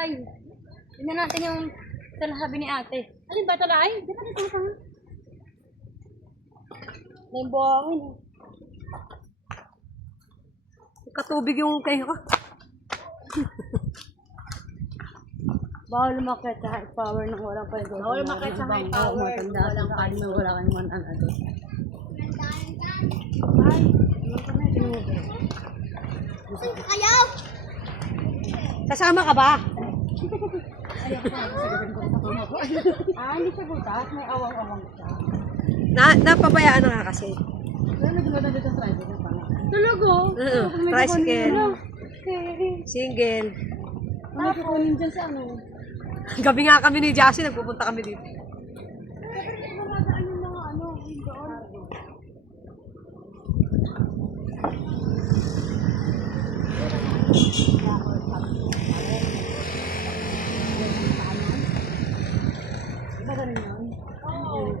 talay. Tingnan natin yung talahabi ni ate. Alin ba talay? Di ba dito sa may buhangin. Katubig yung kayo ko. Bawal lumakit sa high power ng walang pwede. Bawal lumakit sa high power. Walang paano, wala kang man ang ano. Ay, ano kami? Ayaw! Kasama ka ba? Hindi siya butas. May awang-awang siya. Napabayaan na nga kasi. Pero nagmada dito sa tricycle pa. Talaga? Tricycle. Okay. Single. Ano kukunin dyan sa ano? Gabi nga kami ni Jassy, nagpupunta kami dito. Mamadaan yung mga ano, doon. Diba ganun yun? Oo.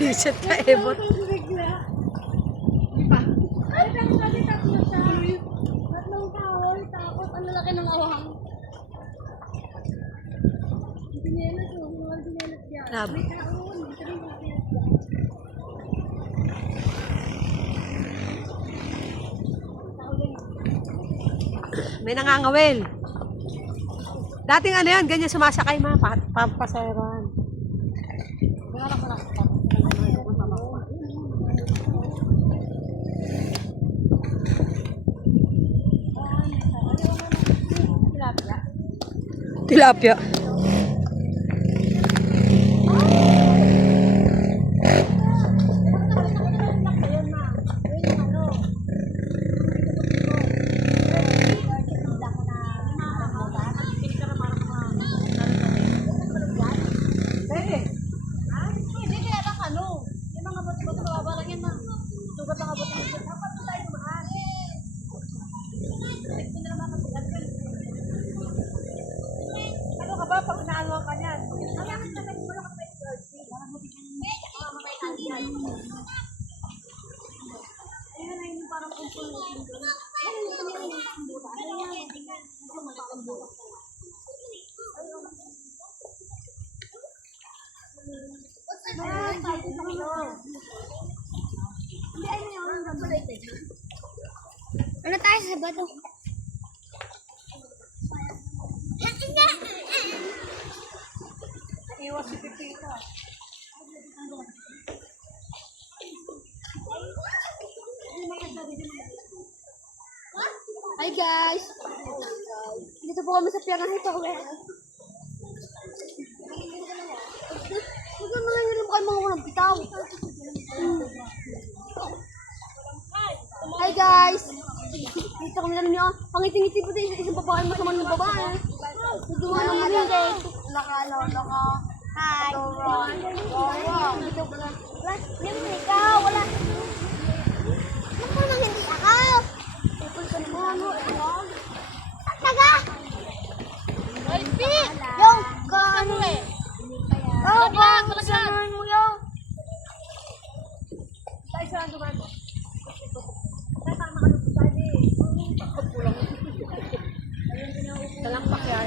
T-shirt ka, ebot. Ay, tapos kasi tatlo siya. Tatlong towel, tapos ang lalaki ng awang. Dinelas, mga dinelas yan. Lab. May taon, dito rin mga dinelas. May nangangawil. Dating ano yan, ganyan sumasakay ma, pampasayaran. Tilapia. Ano ka ba pag naano ka niyan? Ano tayo sa bato? Iwas si Pipita. Hi guys! Dito po kami sa Piangan ito. Huwag na mga yun kayo mga walang bitaw. Hi guys! Dito kami lang niyo. Ang iting-iti po din isang babae masama ng babae. Nagduwa ng hindi. Laka. Hi! Dito pala. Yung ikaw, wala. Ano nang hindi ako? Taga! Yung ano eh. Oh, bang! Kasamahan mo yung. Tayo siya ang dumaan. Talampak yan.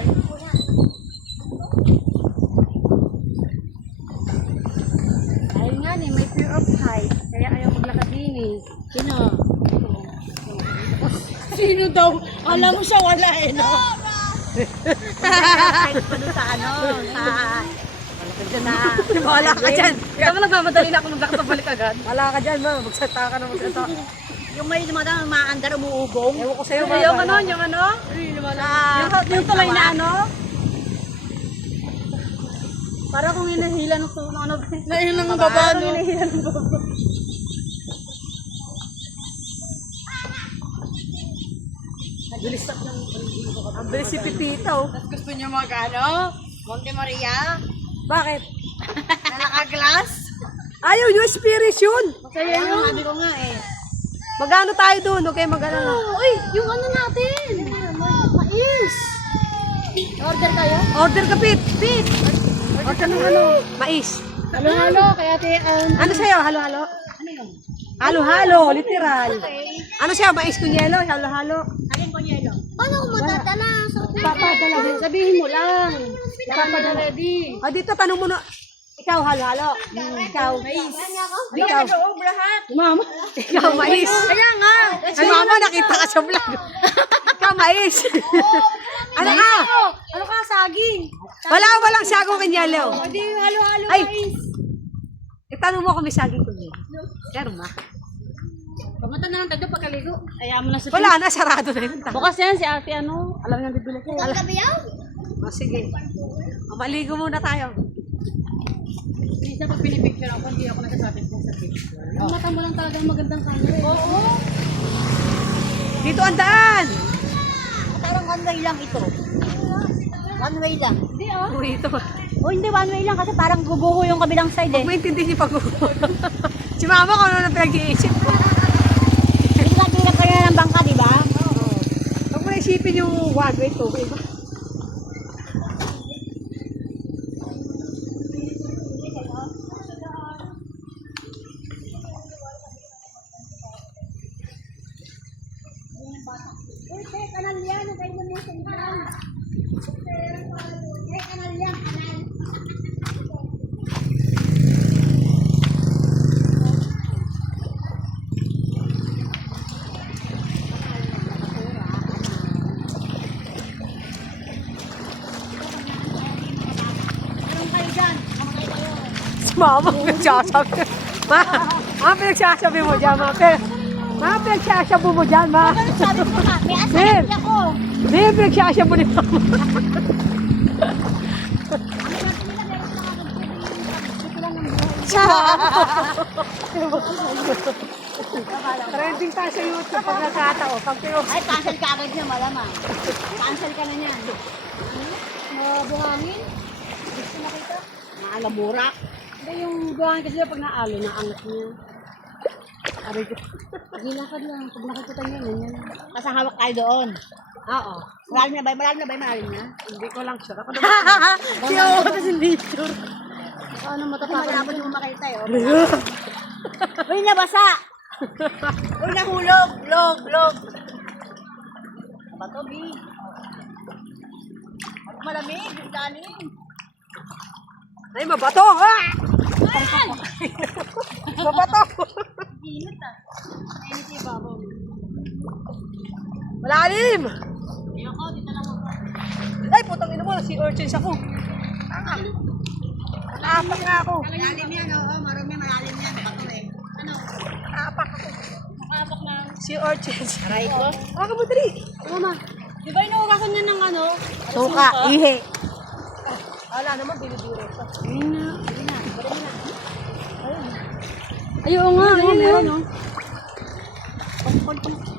Ayun nga eh, may fear of height. Kaya ayaw maglakad din eh. Sino? Sino daw? Alam mo siya wala eh, no? Kahit pa doon sa ano, Wala ka dyan. Kaya mo nagmamadali na ako magbalik agad. Wala ka dyan, ma. Magsata ka na magsata. Yung may dumadaan, maandar, umuugong. Ewan ko sa'yo, ma. Yung ano? Yung tuloy na ano? Para kung hinahila ng ano. Nailan ng baba, no? Hinahila ng baba. Ang bilis si Pipita, oh. Gusto niyo mag ano? Monte Maria? Bakit? Na naka-glass? Ayaw, yung experience yun. Kaya yung sabi ko nga eh. Magano tayo doon, okay? Magano na. Uy, yung ano natin? Mais! Order kayo? Order ka, Pit. Pit. Order ng ano? Mais. Halo-halo, kaya Ano sa'yo? Halo-halo? Ano yun? Halo-halo, literal. Ano siya, mais kung yelo, halo-halo. Paano kung matadala? Papadala din. Sabihin mo lang. Papadala din. O dito, tanong mo na. Ikaw, halo-halo. Ikaw. Ikaw. Mama. Ikaw, mais. Kaya nga. Ay, mama, nakita ka sa vlog. Ikaw, mais. Ano ka? Ano ka, saging? Walang sagong kanyalo. Hindi, halo-halo Ay. mais. Itanong mo kung may saging kunyalo. Kerma. Pumunta na lang tayo pagkaligo. Ayaw mo na sa Wala na, sarado na yun. Bukas yan si ate ano, alam niya bibili ko. Ang gabi yan? O, sige. O, maligo muna tayo. Minsan pag pinipicture ako, hindi ako nagsasabi po sa picture. Ang mata mo lang talaga ang magandang camera. Oo. Dito ang daan. Parang one way lang ito. One way lang. Hindi ah. O, ito. O hindi, one way lang kasi parang guguho yung kabilang side eh. Maintindihan niyo pag si mama kung ano na pinag-iisip ko. Pinag-inap ka na ng bangka, di ba? Huwag mo na isipin yung one way, two way. Kanal yan, ang kayo mo yung kanal. Kanal yan, kanal. Si mama, pinagsasabi. Ma, pinagsasabi mo dyan, ma. Pinagsasabi mo dyan, ma. Sabi ko nga, may Sir. asabi ako. Hindi, pinagsasabi ni mama. Trending tayo sa YouTube pag nagkatao. Pag Ay, cancel ka agad niya, malamang. Cancel ka na niyan. Buhangin. Gusto makita? Maalamurak. Hindi yung buhangin kasi pag naalo, naangat niya. Aray ko. Gilakad lang. Pag nakikita niya, ganyan. Basta hawak tayo doon. Oo. Malalim na ba? Malalim na? Hindi ko lang sure. Ako naman. Siya ako kasi hindi sure. Ano Kasi matatakot? malapad mo makita eh. Uy, nabasa! Uy, nahulog! Log! Bato, B. At malamig, yung galing. Ay, mabato! Ah! Mabato! Init ah. Init yung babaw. Malalim! Ayoko, dito lang ako. Ay, putang ina mo. Si urchins ako. Naapak na ako. Malalim yan, oo. Marami malalim yan. Bato eh. Ano? Naapak ako. Nakabak na. Si urchins. Aray ko. Ako mo, dali. Mama, di ba inuugasan niya ng ano? Suka, ihi. Wala naman, binibiro ko. Ayun na. Ayun nga, ayun meron oh.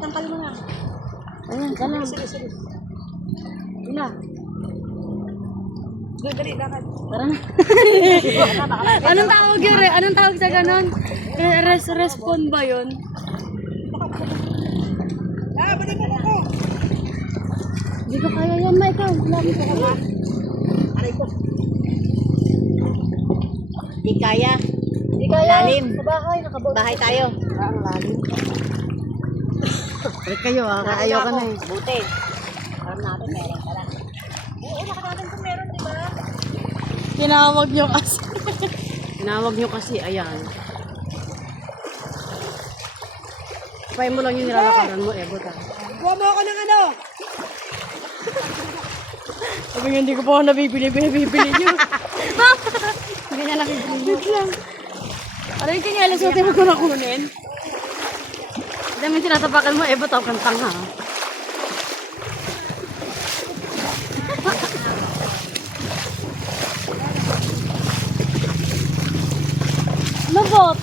Tangkal mo na. Ayun, dala. Sige. Ila. Dali, lakad. Tara na. Anong tawag yun? Anong tawag sa ganon? Respond ba yun? Ah, balik mo ako. Hindi ko kaya yan, ma. Ikaw, lagi ko ka. Aray ko. Di kaya. Hindi kaya. Lalim. Sa bahay, nakabot. Bahay tayo. Ang lalim. Balik kayo ah. Ayoko na eh. Buti. Alam natin meron pala. Oo, nakatagan kung meron, di ba? Tinawag nyo kasi. Tinawag nyo kasi, ayan. Pay mo lang yung nilalakaran mo, Ebot ah. Kuha mo ako ng ano. Sabi nga, hindi ko pa ako nabibili nyo. Hindi na nabibili nyo. Wait lang. Ano yung kinyalas natin ako nakunin? Dami sinatapakan mo, Ebot ako kantang ha. Lubot.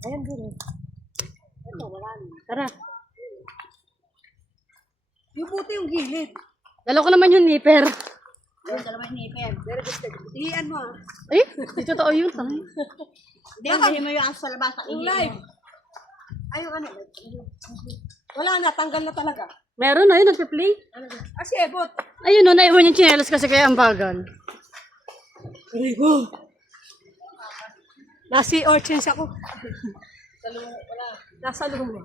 Ayan, dito. Tara. Yung buti yung gilid. Dala ko naman yung nipper. Yung dalawa ni Iper. Iyan mo ah. Ay, di totoo yun. Tama. Hindi, hindi mo yung aso sa labas. Yung live. Ay, yung ano. Wala na, tanggal na talaga. Meron na yun, nagpe-play. Si Ebot. Ayun no, naiwan yung chinelas kasi kaya ang bagal. Rigo. Nasi orchins ako. Nasa loob mo.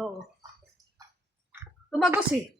Oo. Tumagos eh.